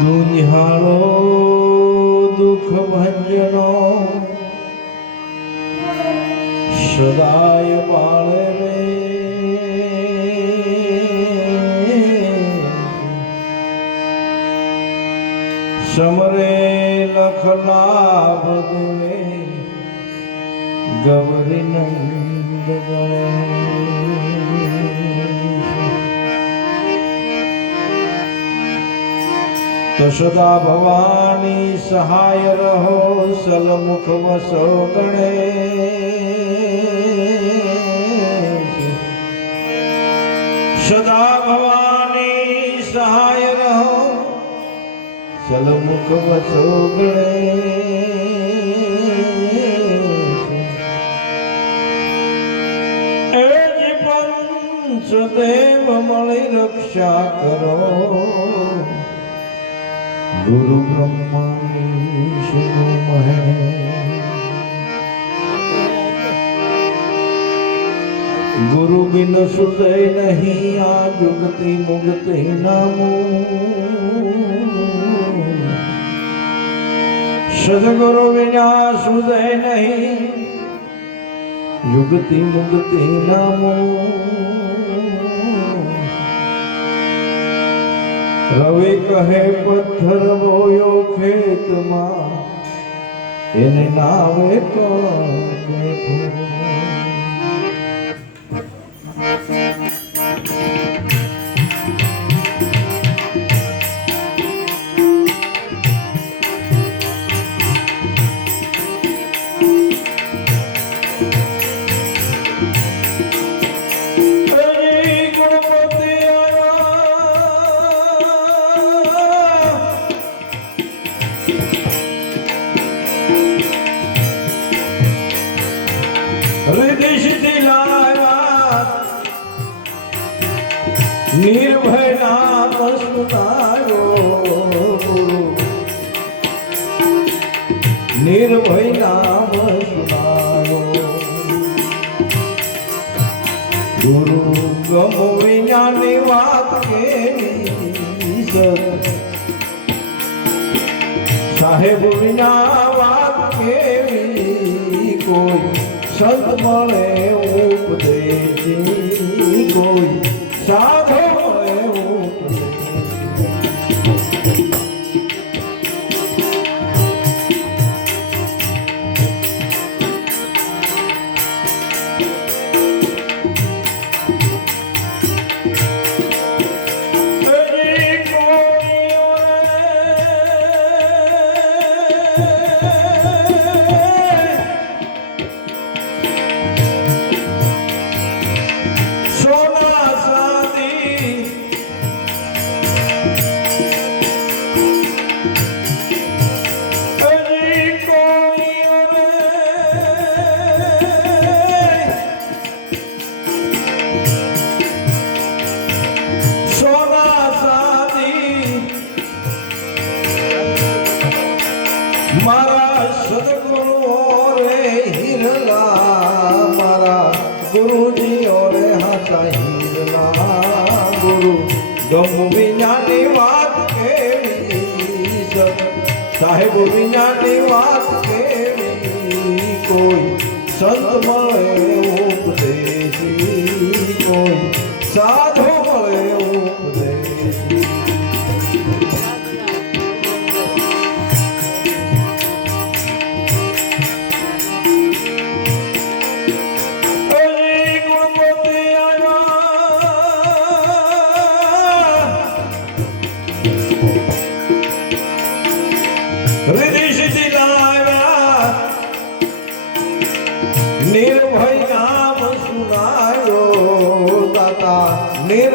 દુનિયાળો દુઃખ ભંજનો સદાય બાળે રે લખના બદલે ગૌરી નંદ તો સદા ભવાની સહાય રહો સલમુખ વસો ગણે. સદા ભવાની સહાય રહો સલમુખ વસો ગણે. પંચદેવ મળી રક્ષા કરો ગુરુ બ્રહ્મા વિષ્ણુ મહેશ ગુરુ બિન સુદય નહીં આ જુગતિ મુગતિ નામું સદગુરુ વિના સુદય નહીં યુગતિ મુગતિ નામું રવિ કહે પથ્થર બોયો ખેતમાં. એને નામે તો નિર્ભય નામ સુનાયો નિર્ભય નામ સુનાયો ગુરુ ગમો વિનાની વાત સત સાહેબ વિના વાત કેવી કોઈ સંત મળે ઉપદેશ કોઈ સાધો મારા સદગુરુઓ રે હિરલા મારા ગુરુજીઓ રે હાચા હિરલા ગુરુ ગમ વિનાની વાત કેવી સત સાહેબ વિનાની વાત કેવી કોઈ સંત મળે ઉપદેશી કોઈ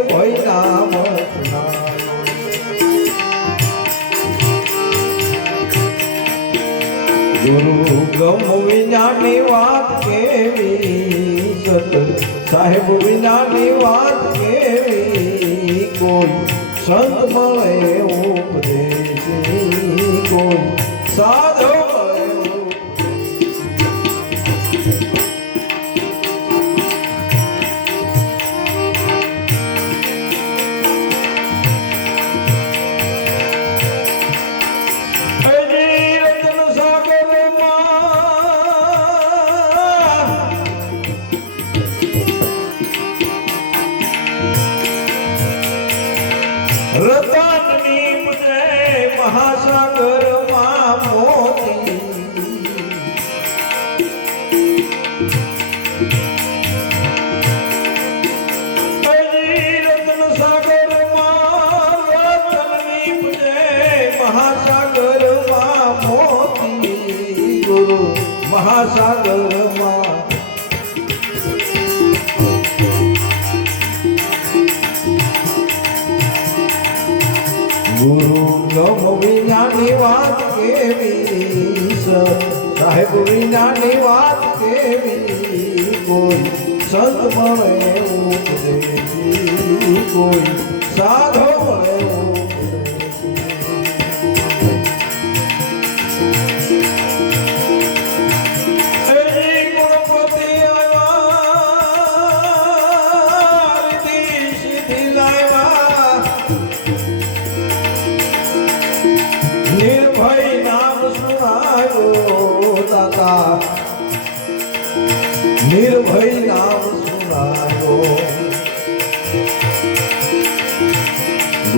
નિર્ભય નામ સુનાયો ગુરુ ગમ વિનાની વાત કેવી સત સાહેબ વિનાની વાત કેવી કોઈ સંત મળે ઉપદેશી કોઈ સાધો મહાસાગરમાં ગુરુ ગમ વિનાની વાત કેવી સાહેબ વિનાની વાત કેવી કોઈ સંત મળે કોઈ સાધો મળે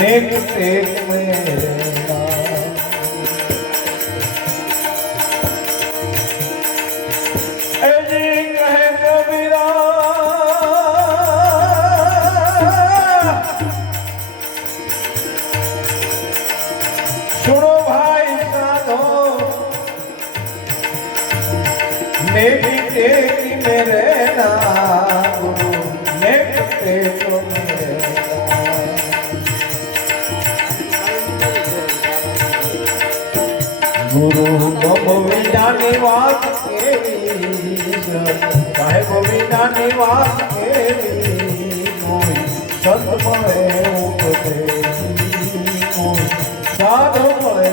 मेरी टेक में रहना अजी कहे कबीरा सुनो भाई साधो मेरी टेक में रहना ગુરુ ગોવિંદાની વાત કેવી ગોવિંદાની વાત કેવી કોઈ સંત મળે ઉપદેશી સાધુ મળે